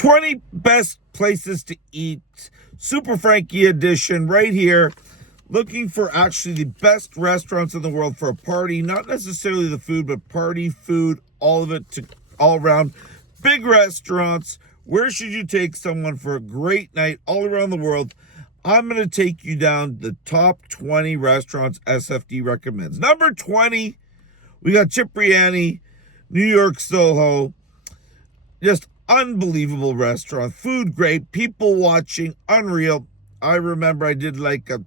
20 best places to eat. Super Frankie edition right here. Looking for actually the best restaurants in the world for a party. Not necessarily the food, but party food. All of it to all around. Big restaurants. Where should you take someone for a great night all around the world? I'm going to take you down the top 20 restaurants SFD recommends. Number 20, we got Cipriani, New York Soho. Just unbelievable restaurant. Food great. People watching. Unreal. I remember I did like a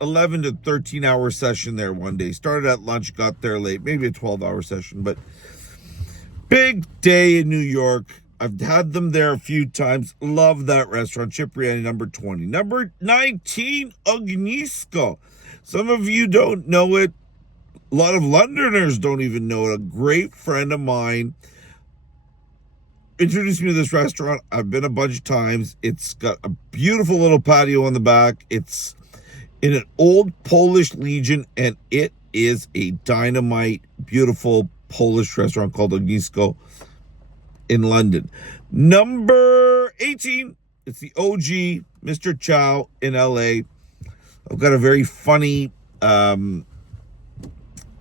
11 to 13 hour session there one day. Started at lunch, got there late. Maybe a 12-hour session. But big day in New York. I've had them there a few times. Love that restaurant. Cipriani, number 20. Number 19, Ognisko. Some of you don't know it. A lot of Londoners don't even know it. A great friend of mine introduced me to this restaurant. I've been a bunch of times. It's got a beautiful little patio on the back. It's in an old Polish Legion, and it is a dynamite, beautiful Polish restaurant called Ognisko in London. Number 18, it's the OG Mr. Chow in LA. I've got a very funny, I've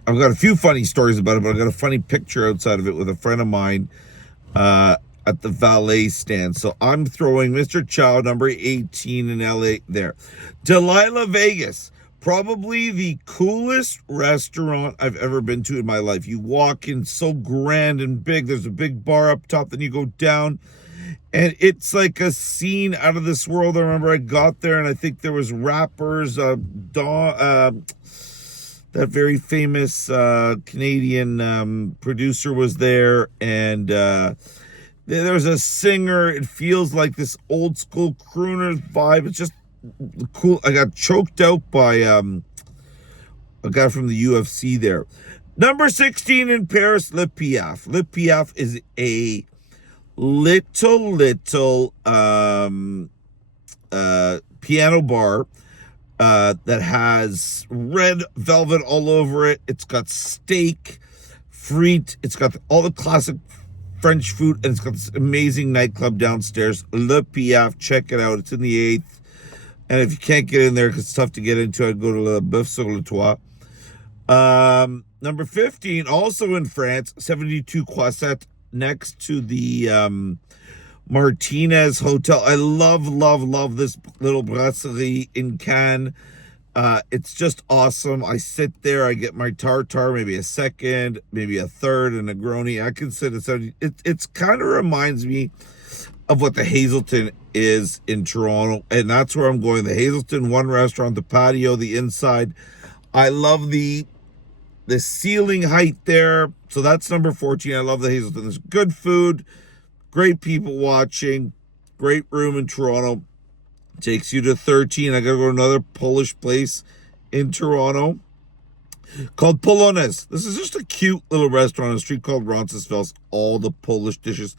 got a few funny stories about it, but I've got a funny picture outside of it with a friend of mine at the valet stand. So I'm throwing Mr. Chow, number 18 in LA there. Delilah Vegas. Probably the coolest restaurant I've ever been to in my life. You walk in, so grand and big. There's a big bar up top, then you go down, and it's like a scene out of this world. I remember I got there, and I think there was rappers, that very famous Canadian producer was there, and there's a singer. It feels like this old school crooner vibe. It's just cool. I got choked out by a guy from the UFC there. Number 16 in Paris, Le Piaf. Le Piaf is a little piano bar that has red velvet all over it. It's got steak, frite. It's got all the classic French food, and it's got this amazing nightclub downstairs. Le Piaf, check it out. It's in the 8th. And if you can't get in there because it's tough to get into, I'd go to Le Boeuf sur le Toit. Number 15, also in France, 72 Croisset, next to the Martinez Hotel. I love this little brasserie in Cannes. It's just awesome. I sit there, I get my tartare, maybe a second, maybe a third, and a Negroni. I can sit at 70. It's kind of reminds me of what the Hazelton is in Toronto, and that's where I'm going. The Hazelton, one restaurant, the patio, the inside. I love the ceiling height there. So that's number 14. I love the Hazelton. There's good food, great people watching, great room in Toronto. Takes you to 13. I gotta go to another Polish place in Toronto called Polonez. This is just a cute little restaurant on a street called Roncesvalles. All the Polish dishes.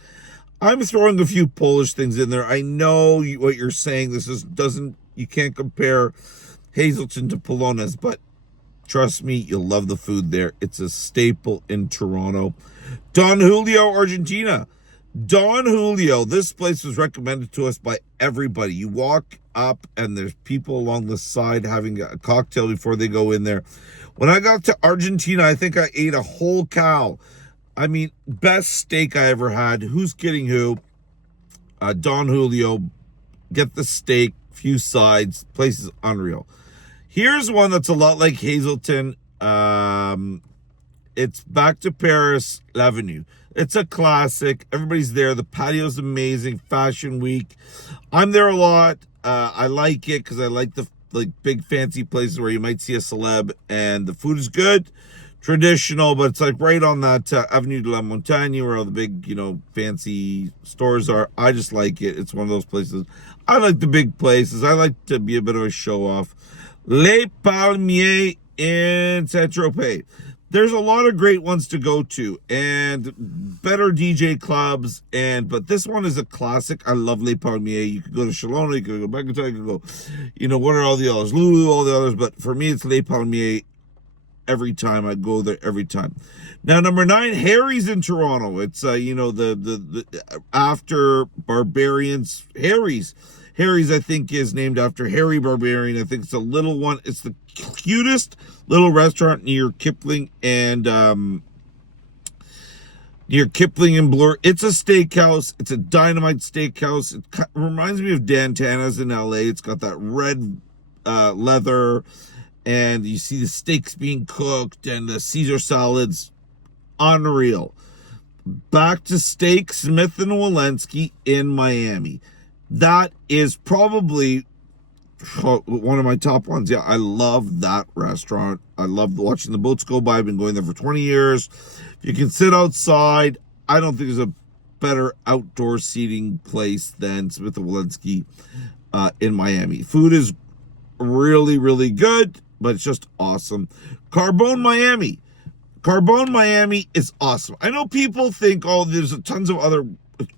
I'm throwing a few Polish things in there. I know what you're saying. You can't compare Hazelton to Polonez, but trust me, you'll love the food there. It's a staple in Toronto. Don Julio, Argentina. Don Julio, this place was recommended to us by everybody. You walk up and there's people along the side having a cocktail before they go in there. When I got to Argentina, I think I ate a whole cow. I mean, best steak I ever had. Who's kidding who? Don Julio. Get the steak, few sides. Place is unreal. Here's one that's a lot like Hazelton. It's Back to Paris, L'Avenue. It's a classic. Everybody's there. The patio's amazing. Fashion Week. I'm there a lot. I like it because I like the big fancy places where you might see a celeb, and the food is good. Traditional, but it's like right on that Avenue de la Montagne where all the big, fancy stores are. I just like it. It's one of those places. I like the big places. I like to be a bit of a show off. Les Palmiers in Saint-Tropez. There's a lot of great ones to go to and better DJ clubs, but this one is a classic. I love Les Palmiers. You could go to Shalona, you could go Bagatelle, you could go, what are all the others? Lulu, all the others, but for me it's Les Palmiers. every time. I go there every time. Now, number 9, Harry's in Toronto. It's the after Barbarians. Harry's, I think, is named after Harry Barbarian. I think it's a little one. It's the cutest little restaurant near Kipling and Bloor. It's a steakhouse. It's a dynamite steakhouse. It reminds me of Dan Tana's in LA. It's got that red leather, and you see the steaks being cooked and the Caesar salads. Unreal. Back to Steak Smith and Walensky in Miami. That is probably one of my top ones. Yeah, I love that restaurant. I love watching the boats go by. I've been going there for 20 years. You can sit outside. I don't think there's a better outdoor seating place than Smith and Walensky in Miami. Food is really, really good, but it's just awesome. Carbone Miami is awesome. I know people think, oh, there's tons of other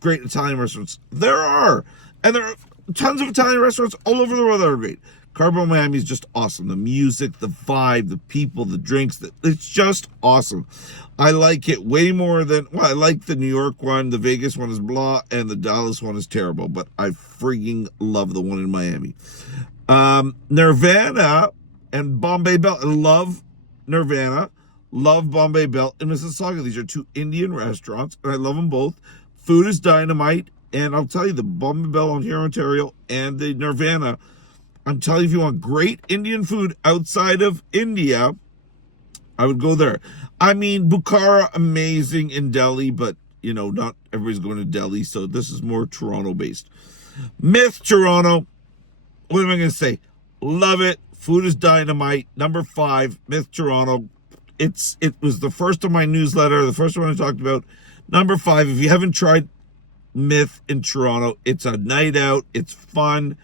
great Italian restaurants. There are. And there are tons of Italian restaurants all over the world that are great. Carbone Miami is just awesome. The music, the vibe, the people, the drinks. It's just awesome. I like it way more than, I like the New York one. The Vegas one is blah, and the Dallas one is terrible. But I freaking love the one in Miami. Nirvana and Bombay Bell. I love Nirvana. Love Bombay Bell in Mississauga. These are 2 Indian restaurants, and I love them both. Food is dynamite, and I'll tell you, the Bombay Bell on here in Ontario and the Nirvana, I'm telling you, if you want great Indian food outside of India, I would go there. I mean, Bukhara, amazing in Delhi, but, not everybody's going to Delhi, so this is more Toronto-based. Myth Toronto, what am I going to say? Love it. Food is dynamite. Number 5, Myth Toronto. It was the first on my newsletter, the first one I talked about. Number 5, if you haven't tried Myth in Toronto, it's a night out. It's fun.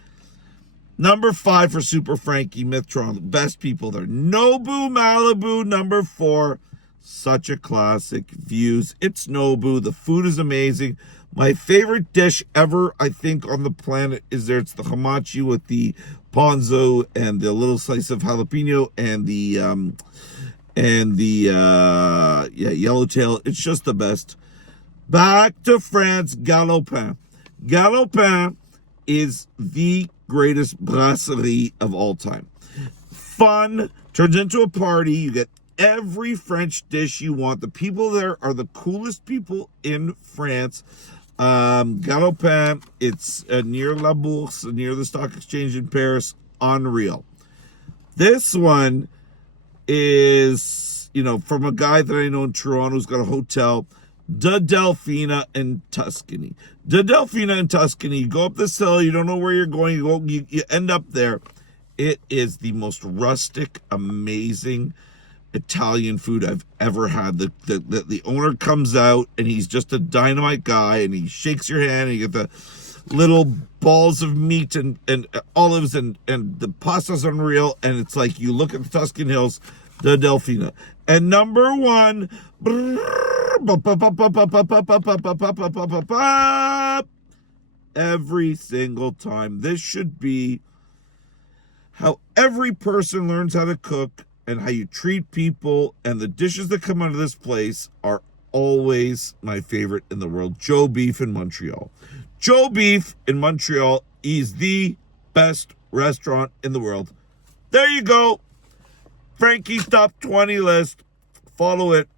Number 5 for Super Frankie, Myth Toronto. Best people there. Nobu Malibu, number 4. Such a classic. Views. It's Nobu. The food is amazing. My favorite dish ever, I think, on the planet is there. It's the hamachi with the ponzu and the little slice of jalapeno and the yellowtail. It's just the best. Back to France, Galopin. Galopin is the greatest brasserie of all time. Fun, turns into a party. You get every French dish you want. The people there are the coolest people in France. Galopin, it's near La Bourse, near the stock exchange in Paris. Unreal. This one is, from a guy that I know in Toronto who's got a hotel, De Delfina in Tuscany. De Delfina in Tuscany. You go up this hill, you don't know where you're going, you end up there. It is the most rustic, amazing Italian food I've ever had. The owner comes out and he's just a dynamite guy, and he shakes your hand, and you get the little balls of meat and olives, and the pasta's unreal, and it's like you look at the Tuscan hills. The Delfina. And number 1, every single time. This should be how every person learns how to cook and how you treat people, and the dishes that come out of this place are always my favorite in the world. Joe Beef in Montreal. Joe Beef in Montreal is the best restaurant in the world. There you go. Frankie's Top 20 list. Follow it.